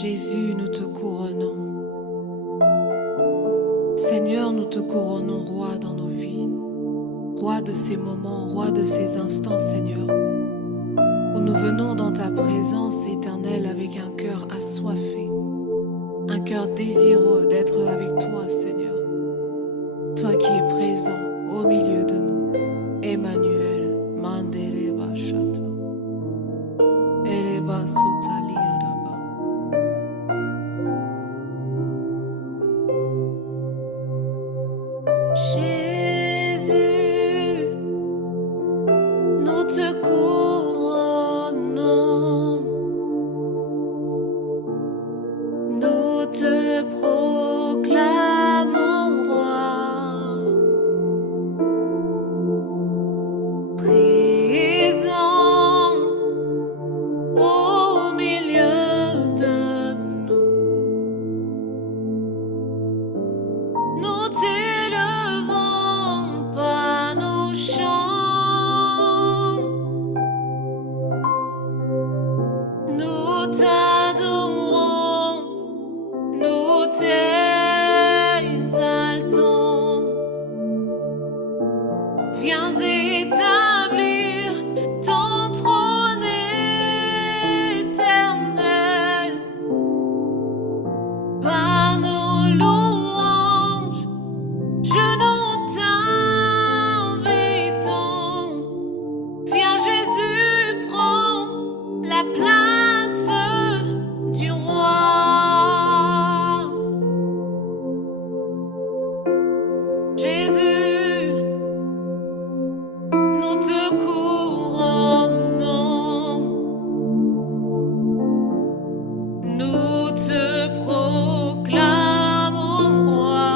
Jésus, nous te couronnons. Seigneur, nous te couronnons roi dans nos vies. Roi de ces moments, roi de ces instants, Seigneur, où nous venons dans ta présence éternelle avec un cœur assoiffé, un cœur désireux d'être avec toi, Seigneur. Toi qui es présent au milieu de nous. Emmanuel, Mandeleba Shata, Eleba Sotali Araba. Jésus, nous te couronnons, nous te proclamons roi, présent au milieu de nous. Nous t'élevons par nos chants, nous t'adorons, nous t'exaltons. Viens établir ton trône éternel par nos louanges. Je nous t'invitons. Viens Jésus, prends la place du roi. Jésus, nous te couronnons, nous te proclamons roi,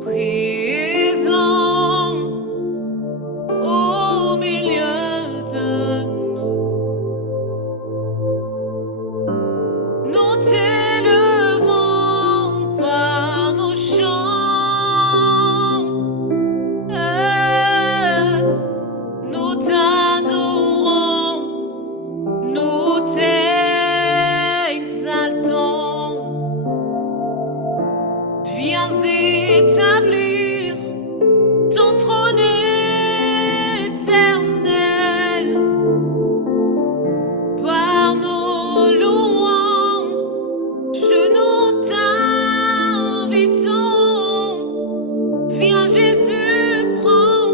présent au milieu de nous. Nous t'élevons par nos chants, nous t'adorons, nous t'exaltons. Viens établir ton trône éternel par nos louanges. Je nous t'invitons. Viens Jésus, prends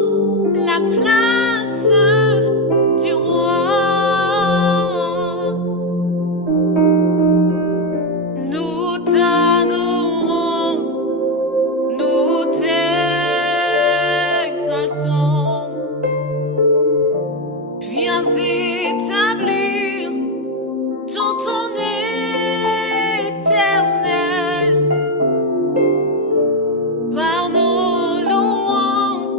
la place du roi. Nous t'adorons, nous t'exaltons. Viens établir ton trône éternel par nos louanges.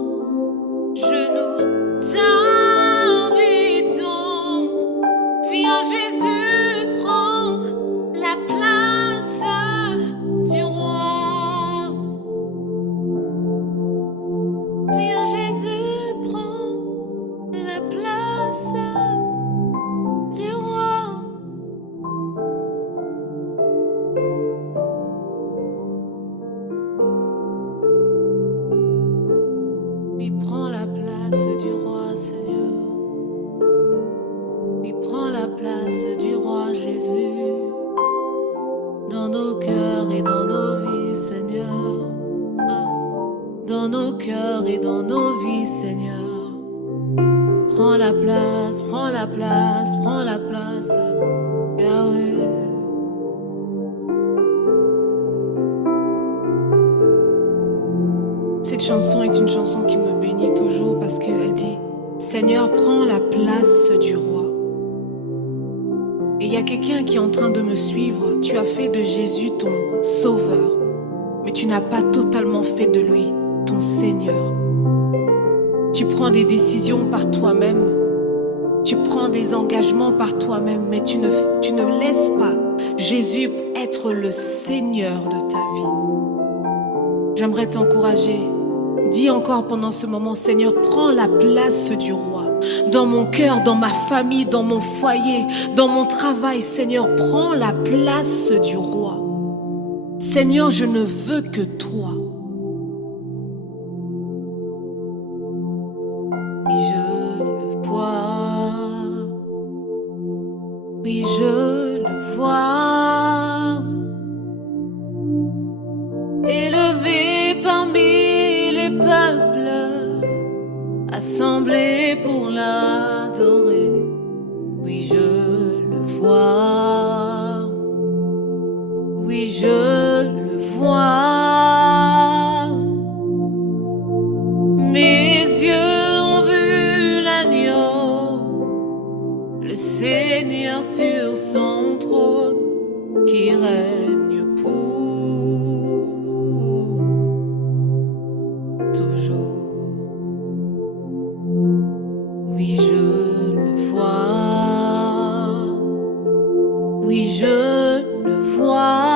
Je nous t'invitons. Viens Jésus, prends la place du roi. Viens Jésus, prends la place du roi. Oui, prends la place du roi, Seigneur. Oui, prends la place du roi Jésus dans nos cœurs et dans nos vies, Seigneur. Ah, dans nos cœurs et dans nos vies, Seigneur. Prends la place, prends la place, prends la place, Yahweh. Cette chanson est une chanson qui me bénit toujours parce qu'elle dit « Seigneur, prends la place du roi ». Et il y a quelqu'un qui est en train de me suivre. Tu as fait de Jésus ton sauveur, mais tu n'as pas totalement fait de lui ton Seigneur. Tu prends des décisions par toi-même, tu prends des engagements par toi-même, mais tu ne laisses pas Jésus être le Seigneur de ta vie. J'aimerais t'encourager. Dis encore pendant ce moment, Seigneur, prends la place du roi. dans mon cœur, dans ma famille, dans mon foyer, dans mon travail. Seigneur, prends la place du roi. Seigneur, je ne veux que toi. Oui, je le vois. Oui, je le vois. Élevé parmi les peuples, assemblés pour l'adorer. Oui, je le vois. Oui, je le vois. Mes yeux ont vu l'agneau, le Seigneur sur son trône, qui règne pour toujours. Oui, je le vois. Oui, je le vois.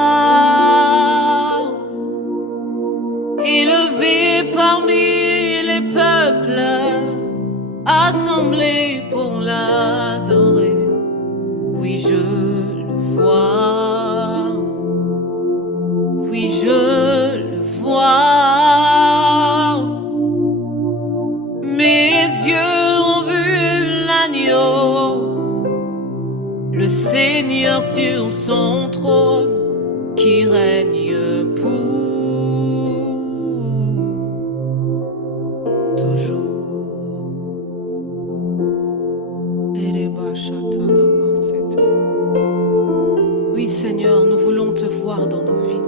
Élevé parmi les peuples, assemblés pour l'adorer. Oui, je le vois. Oui, je le vois. Mes yeux ont vu l'agneau, le Seigneur sur son trône, qui règne pour toujours. Oui, Seigneur, nous voulons te voir dans nos vies.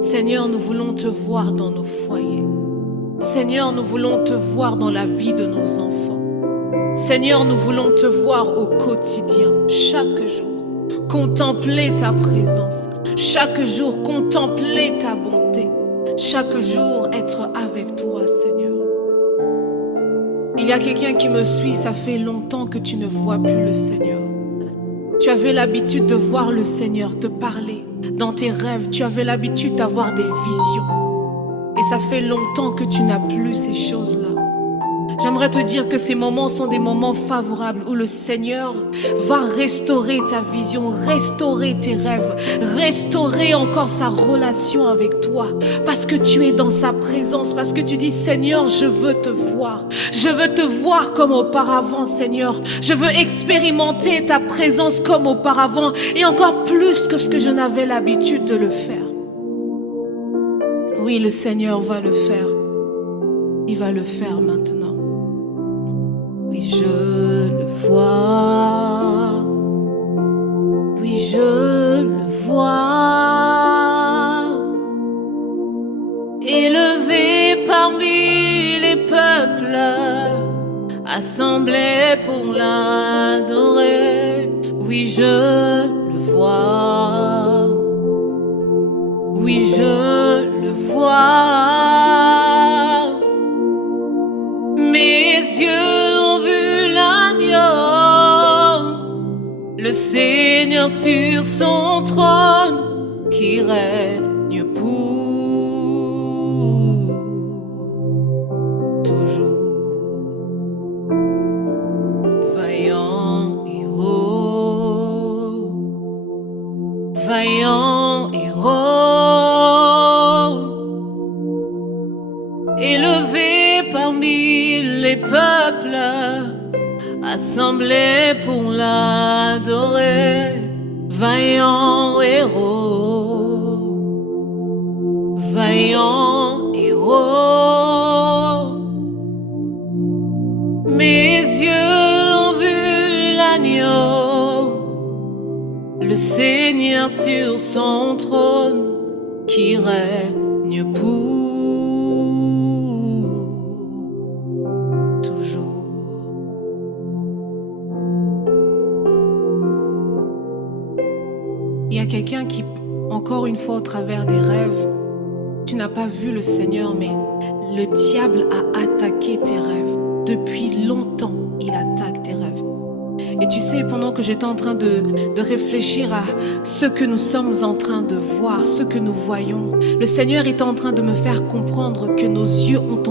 Seigneur, nous voulons te voir dans nos foyers. Seigneur, nous voulons te voir dans la vie de nos enfants. Seigneur, nous voulons te voir au quotidien, chaque jour. Contempler ta présence. Chaque jour, contempler ta bonté. Chaque jour, être avec toi, Seigneur. Il y a quelqu'un qui me suit, ça fait longtemps que tu ne vois plus le Seigneur. Tu avais l'habitude de voir le Seigneur te parler dans tes rêves. Tu avais l'habitude d'avoir des visions. Et ça fait longtemps que tu n'as plus ces choses-là. J'aimerais te dire que ces moments sont des moments favorables où le Seigneur va restaurer ta vision, restaurer tes rêves, restaurer encore sa relation avec toi. Parce que tu es dans sa présence, parce que tu dis, Seigneur, je veux te voir. Je veux te voir comme auparavant, Seigneur. Je veux expérimenter ta présence comme auparavant et encore plus que ce que je n'avais l'habitude de le faire. Oui, le Seigneur va le faire. Il va le faire maintenant. Oui, je le vois. Oui, je le vois. Élevé parmi les peuples, assemblés pour l'adorer. Oui, je le vois. Oui, je le vois. Mes yeux ont vu l'agneau, le Seigneur sur son trône, qui règne pour toujours. Vaillant héros, vaillant héros, élevé parmi les peuples, assemblés pour l'adorer. Vaillant héros, vaillant héros, mes yeux ont vu l'agneau, le Seigneur sur son trône, qui règne pour Il y a quelqu'un qui, encore une fois, au travers des rêves, tu n'as pas vu le Seigneur, mais le diable a attaqué tes rêves. Depuis longtemps, il attaque tes rêves. Et tu sais, pendant que j'étais en train de réfléchir à ce que nous sommes en train de voir, ce que nous voyons, le Seigneur est en train de me faire comprendre que nos yeux ont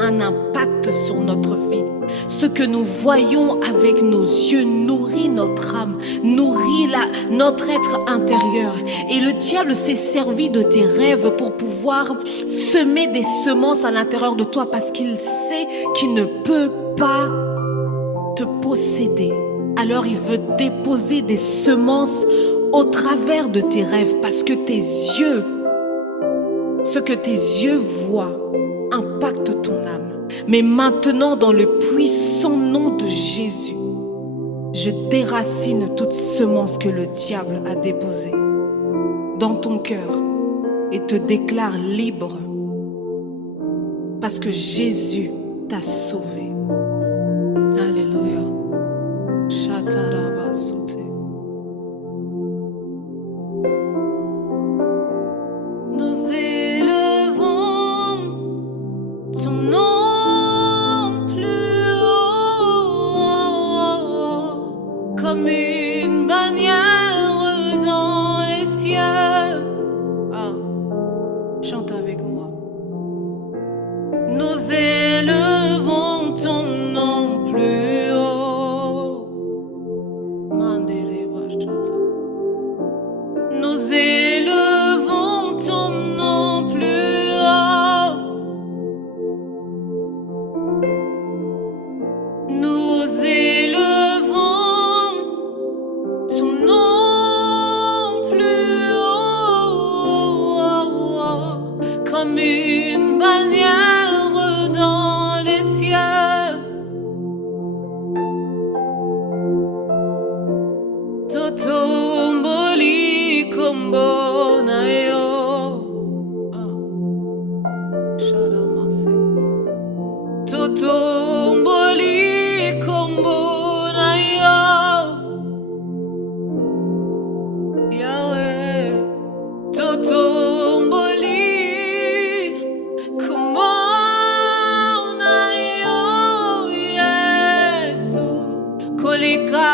un impact sur notre vie, Ce que nous voyons avec nos yeux nourrit notre âme, nourrit notre être intérieur. Et le diable s'est servi de tes rêves pour pouvoir semer des semences à l'intérieur de toi parce qu'il sait qu'il ne peut pas te posséder. Alors il veut déposer des semences au travers de tes rêves parce que tes yeux, ce que tes yeux voient, impacte ton âme. Mais maintenant, dans le puissant nom de Jésus, je déracine toute semence que le diable a déposée dans ton cœur et te déclare libre parce que Jésus t'a sauvé. Alléluia. Shatarabasote. Nous élevons ton nom plus haut, comme une bannière dans les cieux. Ah, chante avec moi. Nous élevons ton nom plus haut. Mandere bachata. Nous élevons ton nom plus haut. Nous élevons ton nom plus haut, comme une bannière dans les cieux. Totomboli kombo na yo. Shadamase. Totomboli kombo na yo. Yahweh. Totomboli kombo na yo. Yesu. Kolika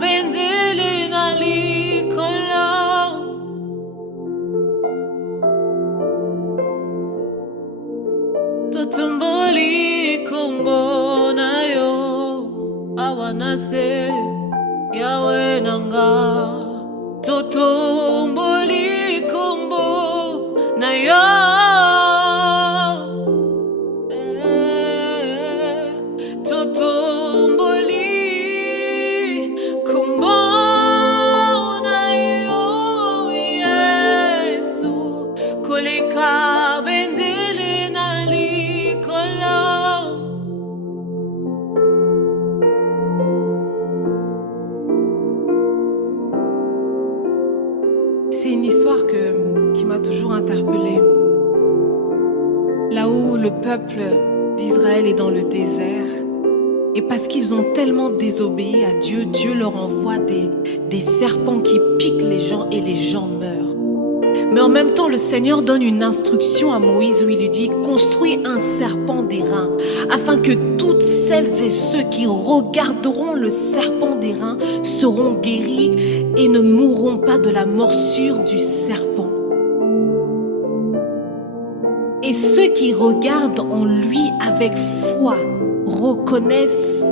bendele na likola. Totomboli kombo na yo. Awanase Yahweh nanga. Totomboli kombo na yo. Totomboli kombo na yo. Yesu. Koleka bendele na likola. C'est une histoire qui m'a toujours interpellée. Là où le peuple d'Israël est dans le désert, et parce qu'ils ont tellement désobéi à Dieu, Dieu leur envoie des serpents qui piquent les gens et les gens meurent. Mais en même temps, le Seigneur donne une instruction à Moïse où il lui dit « Construis un serpent d'airain afin que toutes celles et ceux qui regarderont le serpent d'airain seront guéris et ne mourront pas de la morsure du serpent. » Et ceux qui regardent en lui avec foi reconnaissent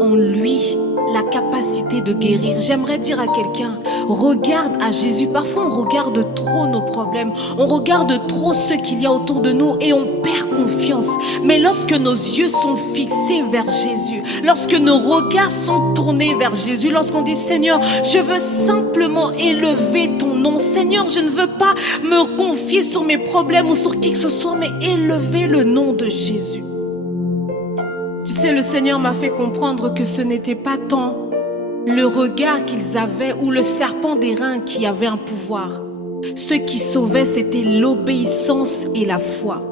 en lui la capacité de guérir. J'aimerais dire à quelqu'un, regarde à Jésus. Parfois on regarde trop nos problèmes, on regarde trop ce qu'il y a autour de nous et on perd confiance. Mais lorsque nos yeux sont fixés vers Jésus, lorsque nos regards sont tournés vers Jésus, lorsqu'on dit Seigneur, je veux simplement élever ton nom. Seigneur, je ne veux pas me confier sur mes problèmes ou sur qui que ce soit, mais élever le nom de Jésus. Tu sais, le Seigneur m'a fait comprendre que ce n'était pas tant le regard qu'ils avaient ou le serpent d'airain qui avait un pouvoir. Ce qui sauvait, c'était l'obéissance et la foi.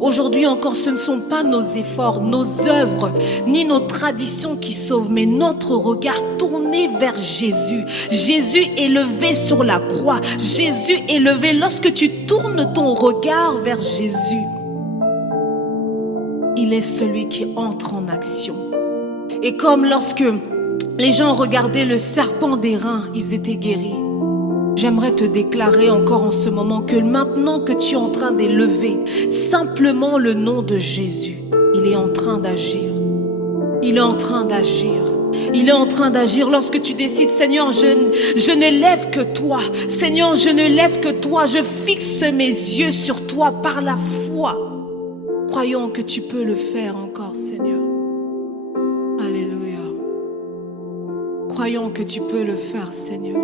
Aujourd'hui encore, ce ne sont pas nos efforts, nos œuvres, ni nos traditions qui sauvent, mais notre regard tourné vers Jésus. Jésus élevé sur la croix, Jésus élevé. Lorsque tu tournes ton regard vers Jésus, il est celui qui entre en action. Et comme lorsque les gens regardaient le serpent d'airain, ils étaient guéris. J'aimerais te déclarer encore en ce moment que maintenant que tu es en train d'élever simplement le nom de Jésus, il est en train d'agir. Il est en train d'agir. Il est en train d'agir lorsque tu décides, Seigneur, je ne lève que toi. Seigneur, je ne lève que toi. Je fixe mes yeux sur toi par la foi. Croyons que tu peux le faire encore, Seigneur. Alléluia. Croyons que tu peux le faire, Seigneur.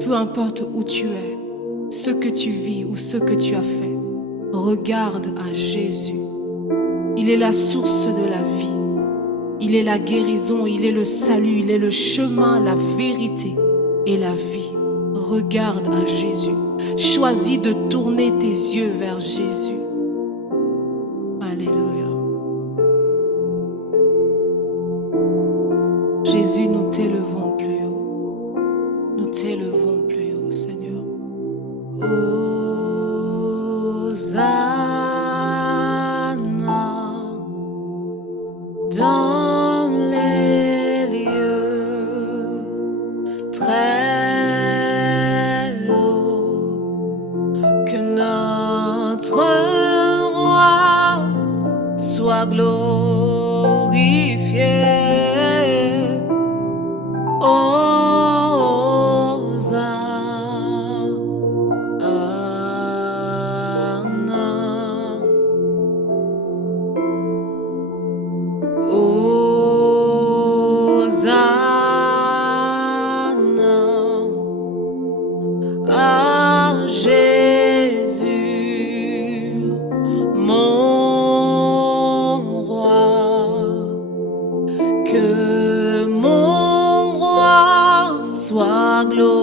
Peu importe où tu es, ce que tu vis ou ce que tu as fait, regarde à Jésus. Il est la source de la vie. Il est la guérison, il est le salut, il est le chemin, la vérité et la vie. Regarde à Jésus. Choisis de tourner tes yeux vers Jésus. Alléluia. Jésus, nous t'élevons plus haut. Nous t'élevons plus haut, Seigneur. Hosanna dans les lieux très hauts, que notre roi soit glorifié. À Jésus, mon roi, que mon roi soit glorifié.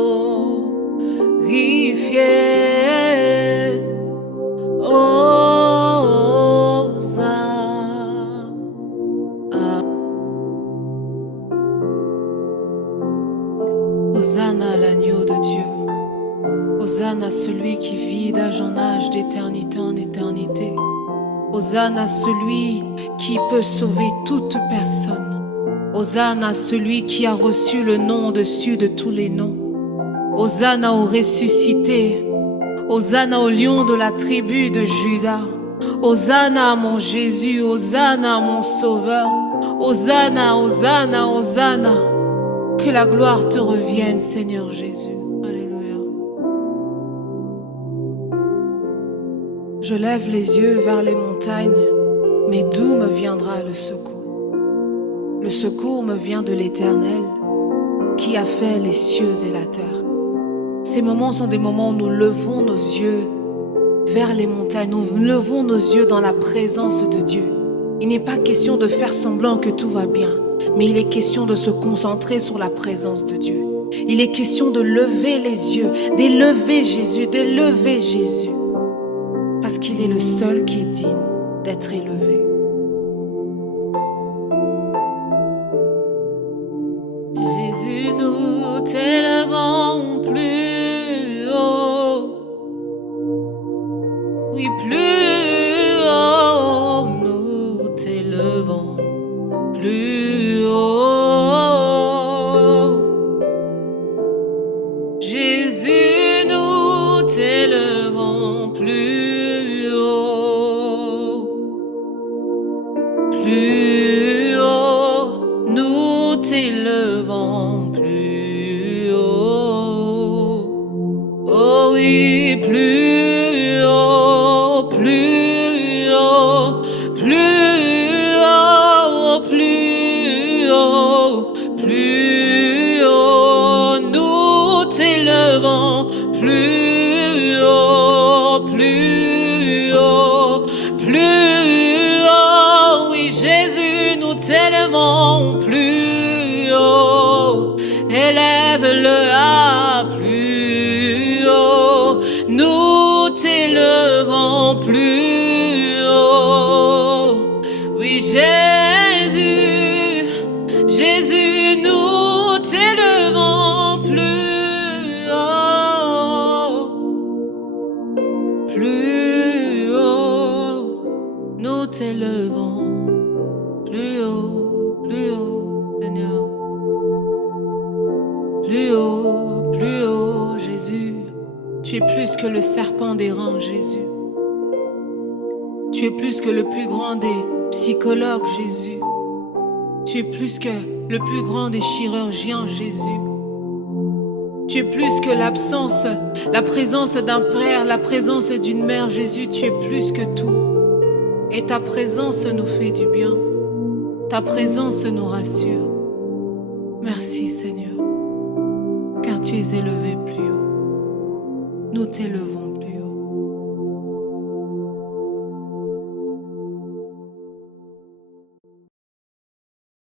Hosanna à l'agneau de Dieu. Hosanna à celui qui vit d'âge en âge, d'éternité en éternité. Hosanna à celui qui peut sauver toute personne. Hosanna à celui qui a reçu le nom au-dessus de tous les noms. Hosanna au ressuscité. Hosanna au lion de la tribu de Juda. Hosanna à mon Jésus. Hosanna à mon Sauveur. Hosanna, Hosanna, Hosanna. Que la gloire te revienne, Seigneur Jésus. Alléluia. Je lève les yeux vers les montagnes, mais d'où me viendra le secours? Le secours me vient de l'Éternel, qui a fait les cieux et la terre. Ces moments sont des moments où nous levons nos yeux vers les montagnes, nous levons nos yeux dans la présence de Dieu. Il n'est pas question de faire semblant que tout va bien, mais il est question de se concentrer sur la présence de Dieu. Il est question de lever les yeux, d'élever Jésus, d'élever Jésus, parce qu'il est le seul qui est digne d'être élevé. Jésus, nous t'élevons plus haut. Oui, plus haut, nous t'élevons plus haut. Jésus, nous t'élevons plus haut. Plus haut, nous t'élevons plus haut. Oh oui, plus haut, plus haut, plus haut, plus haut, plus haut, nous t'élevons plus haut, plus haut, plus haut. Oui, Jésus, nous t'élevons plus haut. Élève-le à plus haut. Nous t'élevons plus haut. Oui, Jésus, Jésus, nous t'élevons plus haut. Plus haut, nous t'élevons plus haut, Seigneur. Plus haut, Jésus. Tu es plus que le serpent d'airain, Jésus. Tu es plus que le plus grand des psychologues, Jésus. Tu es plus que le plus grand des chirurgiens, Jésus. Tu es plus que l'absence, la présence d'un père, la présence d'une mère, Jésus. Tu es plus que tout. Et ta présence nous fait du bien. Ta présence nous rassure. Merci, Seigneur, car tu es élevé plus haut. Nous t'élevons.